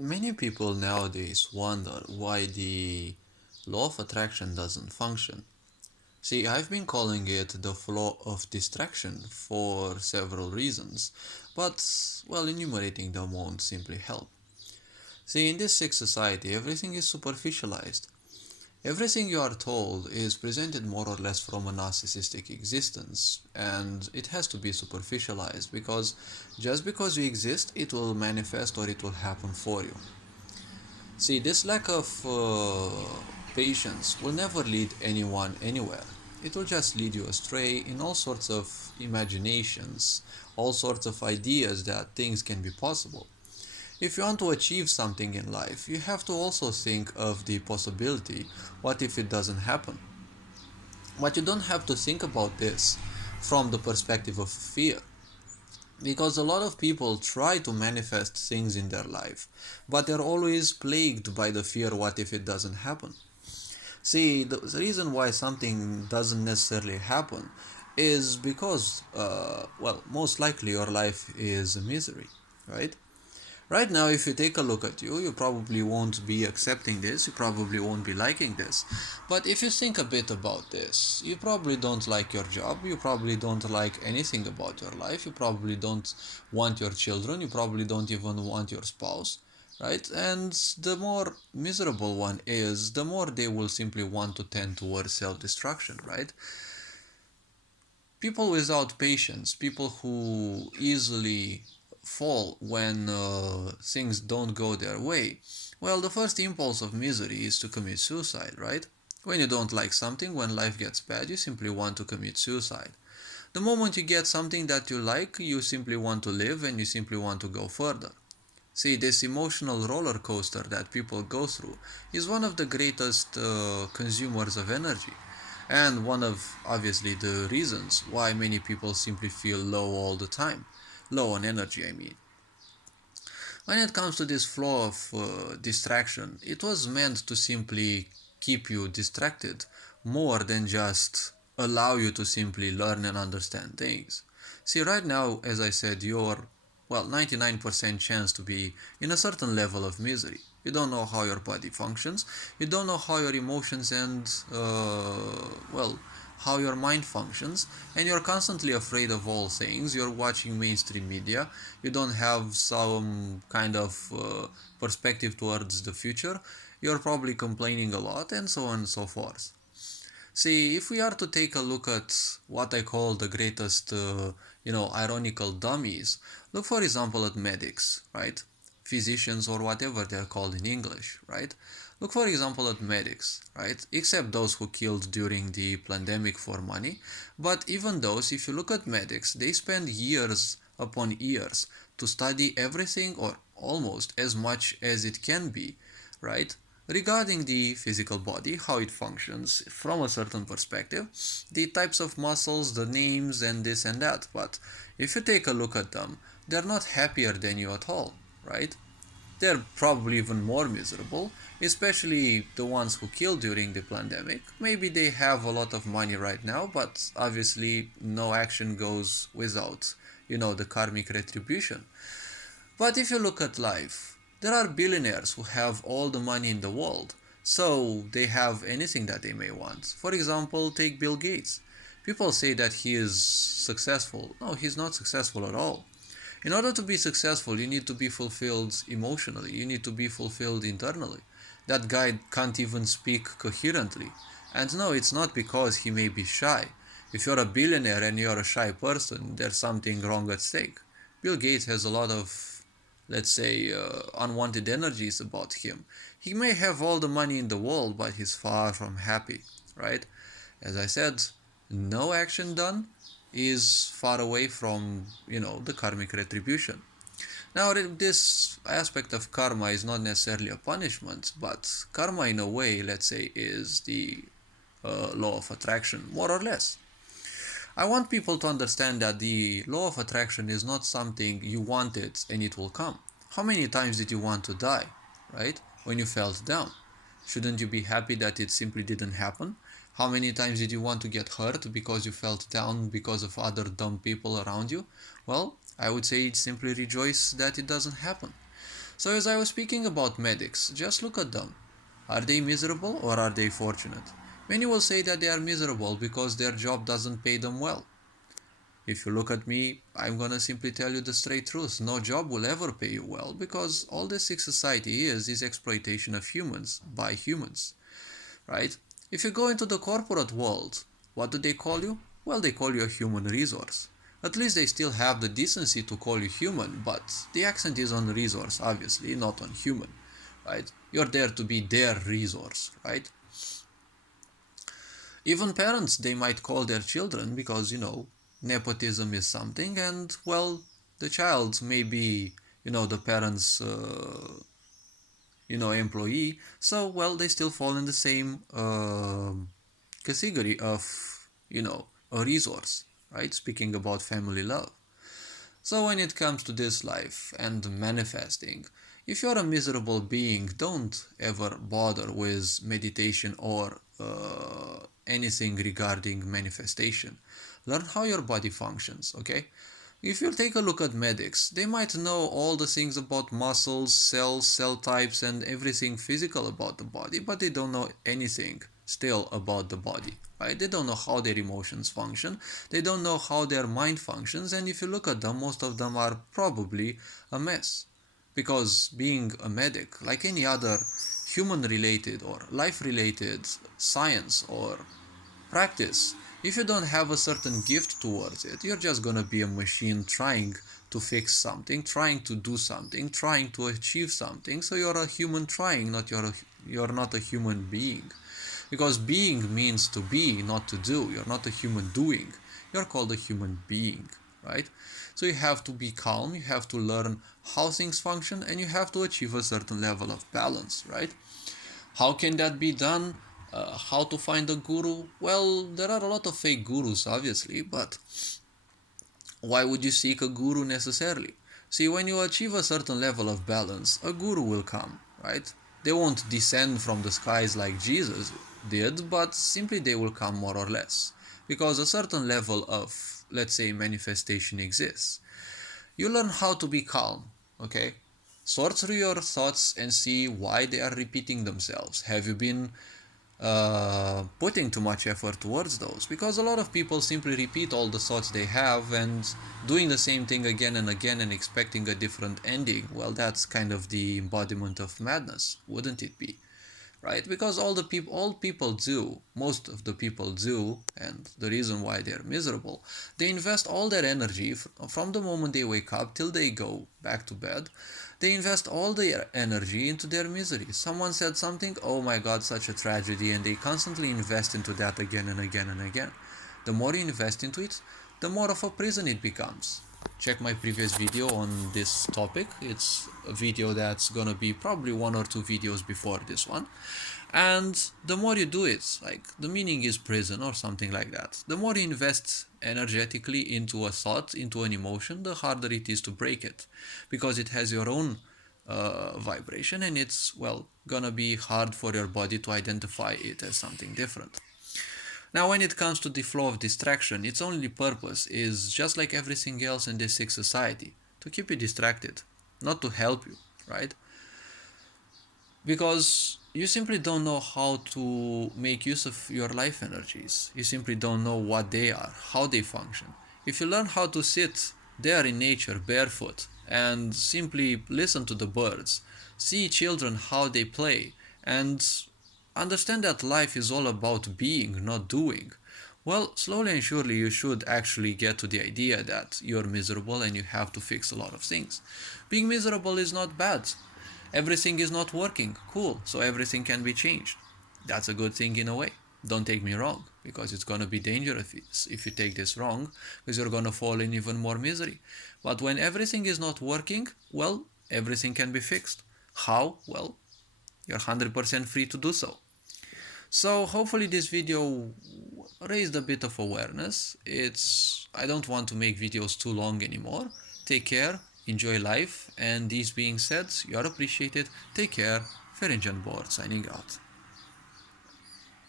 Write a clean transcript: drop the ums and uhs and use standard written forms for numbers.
Many people nowadays wonder why the law of attraction doesn't function. See, I've been calling it the flaw of distraction for several reasons, but, well, enumerating them won't simply help. See, in this sick society, everything is superficialized. Everything you are told is presented more or less from a narcissistic existence, and it has to be superficialized because just because you exist, it will manifest or it will happen for you. See, this lack of patience will never lead anyone anywhere. It will just lead you astray in all sorts of imaginations, all sorts of ideas that things can be possible. If you want to achieve something in life, you have to also think of the possibility what if it doesn't happen? But you don't have to think about this from the perspective of fear. Because a lot of people try to manifest things in their life, but they're always plagued by the fear what if it doesn't happen. See, the reason why something doesn't necessarily happen is because, well, most likely your life is a misery, right? Right now, if you take a look at you, you probably won't be accepting this, you probably won't be liking this. But if you think a bit about this, you probably don't like your job, you probably don't like anything about your life, you probably don't want your children, you probably don't even want your spouse, right? And the more miserable one is, the more they will simply want to tend towards self destruction, right? People without patience, people who easily fall when things don't go their way, well, the first impulse of misery is to commit suicide, right? When you don't like something, when life gets bad, you simply want to commit suicide. The moment you get something that you like, you simply want to live and you simply want to go further. See, this emotional roller coaster that people go through is one of the greatest consumers of energy, and one of obviously the reasons why many people simply feel low all the time. Low on energy, I mean. When it comes to this flow of distraction, it was meant to simply keep you distracted more than just allow you to simply learn and understand things. See, right now, as I said, you're, well, 99% chance to be in a certain level of misery. You don't know how your body functions, you don't know how your emotions and, well, how your mind functions, and you're constantly afraid of all things. You're watching mainstream media, you don't have some kind of perspective towards the future, you're probably complaining a lot, and so on and so forth. See, if we are to take a look at what I call the greatest, ironical dummies, look for example at medics, right? Physicians or whatever they're called in English, right? Look for example at medics, right? Except those who killed during the pandemic for money. But even those, if you look at medics, they spend years upon years to study everything or almost as much as it can be, right? Regarding the physical body, how it functions from a certain perspective, the types of muscles, the names, and this and that. But if you take a look at them, they're not happier than you at all, right? They're probably even more miserable, especially the ones who killed during the pandemic. Maybe they have a lot of money right now, but obviously no action goes without, the karmic retribution. But if you look at life, there are billionaires who have all the money in the world, so they have anything that they may want. For example, take Bill Gates. People say that he is successful. No, he's not successful at all. In order to be successful, you need to be fulfilled emotionally, you need to be fulfilled internally. That guy can't even speak coherently. And no, it's not because he may be shy. If you're a billionaire and you're a shy person, there's something wrong at stake. Bill Gates has a lot of, let's say, unwanted energies about him. He may have all the money in the world, but he's far from happy, right? As I said, no action done is far away from, the karmic retribution. Now, this aspect of karma is not necessarily a punishment, but karma, in a way, let's say, is the law of attraction, more or less. I want people to understand that the law of attraction is not something you want it and it will come. How many times did you want to die, right? When you felt down? Shouldn't you be happy that it simply didn't happen? How many times did you want to get hurt because you felt down because of other dumb people around you? Well, I would say simply rejoice that it doesn't happen. So as I was speaking about medics, just look at them. Are they miserable or are they fortunate? Many will say that they are miserable because their job doesn't pay them well. If you look at me, I'm gonna simply tell you the straight truth. No job will ever pay you well because all this sick society is exploitation of humans by humans, right? If you go into the corporate world, what do they call you? Well, they call you a human resource. At least they still have the decency to call you human, but the accent is on resource, obviously, not on human, right? You're there to be their resource, right? Even parents, they might call their children because, nepotism is something, and, well, the child may be, the parents' employee. So, well, they still fall in the same category of, a resource, right? Speaking about family love. So when it comes to this life and manifesting, if you're a miserable being, don't ever bother with meditation or anything regarding manifestation. Learn how your body functions, okay? If you take a look at medics, they might know all the things about muscles, cells, cell types, and everything physical about the body, but they don't know anything still about the body, right? They don't know how their emotions function, they don't know how their mind functions, and if you look at them, most of them are probably a mess. Because being a medic, like any other human related or life related science or practice, if you don't have a certain gift towards it, you're just gonna be a machine trying to fix something, trying to do something, trying to achieve something. So you're a human trying, you're not a human being. Because being means to be, not to do. You're not a human doing. You're called a human being, right? So you have to be calm, you have to learn how things function, and you have to achieve a certain level of balance, right? How can that be done? How to find a guru? Well, there are a lot of fake gurus, obviously, but why would you seek a guru necessarily? See, when you achieve a certain level of balance, a guru will come, right? They won't descend from the skies like Jesus did, but simply they will come more or less. Because a certain level of, let's say, manifestation exists. You learn how to be calm, okay? Sort through your thoughts and see why they are repeating themselves. Have you been putting too much effort towards those? Because a lot of people simply repeat all the thoughts they have and doing the same thing again and again and expecting a different ending. Well, that's kind of the embodiment of madness, wouldn't it be? Right? Because all people do, most of the people do, and the reason why they're miserable, they invest all their energy from the moment they wake up till they go back to bed. They invest all their energy into their misery. Someone said something, oh my god, such a tragedy, and they constantly invest into that again and again and again. The more you invest into it, the more of a prison it becomes. Check my previous video on this topic. It's a video that's gonna be probably 1 or 2 videos before this one. And the more you do it, like the meaning is prison or something like that, the more you invest energetically into a thought, into an emotion, the harder it is to break it, because it has your own vibration, and it's, well, gonna be hard for your body to identify it as something different. Now, when it comes to the flaw of distraction, its only purpose is, just like everything else in this sick society, to keep you distracted, not to help you, right? Because you simply don't know how to make use of your life energies. You simply don't know what they are, how they function. If you learn how to sit there in nature barefoot and simply listen to the birds, see children how they play, and understand that life is all about being, not doing, well, slowly and surely you should actually get to the idea that you're miserable and you have to fix a lot of things. Being miserable is not bad. Everything is not working. Cool. So everything can be changed. That's a good thing in a way. Don't take me wrong, because it's going to be dangerous if you take this wrong, because you're going to fall in even more misery. But when everything is not working, well, everything can be fixed. How? Well, you're 100% free to do so. So hopefully this video raised a bit of awareness. I don't want to make videos too long anymore. Take care, enjoy life, and this being said, you are appreciated. Take care. Ferenc Board signing out.